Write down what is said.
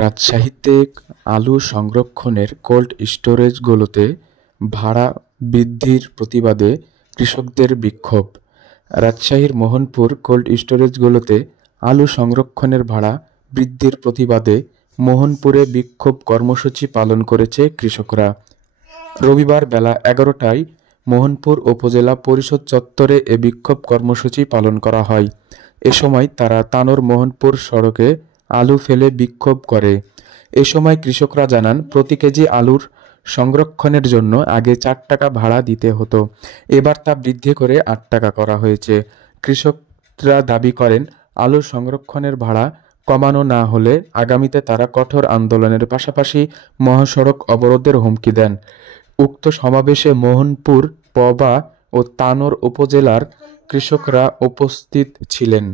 রাজশাহীতে আলু সংরক্ষণের কোল্ড স্টোরেজগুলোতে ভাড়া বৃদ্ধির প্রতিবাদে কৃষকদের বিক্ষোভ। রাজশাহীর মোহনপুর কোল্ড স্টোরেজগুলোতে আলু সংরক্ষণের ভাড়া বৃদ্ধির প্রতিবাদে মোহনপুরে বিক্ষোভ কর্মসূচি পালন করেছে কৃষকরা। রবিবার বেলা ১১টায় মোহনপুর উপজেলা পরিষদ চত্বরে এ বিক্ষোভ কর্মসূচি পালন করা হয়। এ সময় তারা তানোর মোহনপুর সড়কে আলু ফেলে বিক্ষোভ করে। এ সময় কৃষকরা জানান, প্রতি কেজি আলুর সংরক্ষণের জন্য আগে ৪ টাকা ভাড়া দিতে হতো, এবার তা বৃদ্ধি করে ৮ টাকা করা হয়েছে। কৃষকরা দাবি করেন, আলু সংরক্ষণের ভাড়া কমানো না হলে আগামীতে তারা কঠোর আন্দোলনের পাশাপাশি মহাসড়ক অবরোধের হুমকি দেন। উক্ত সমাবেশে মোহনপুর, পবা ও তানোর উপজেলার কৃষকরা উপস্থিত ছিলেন।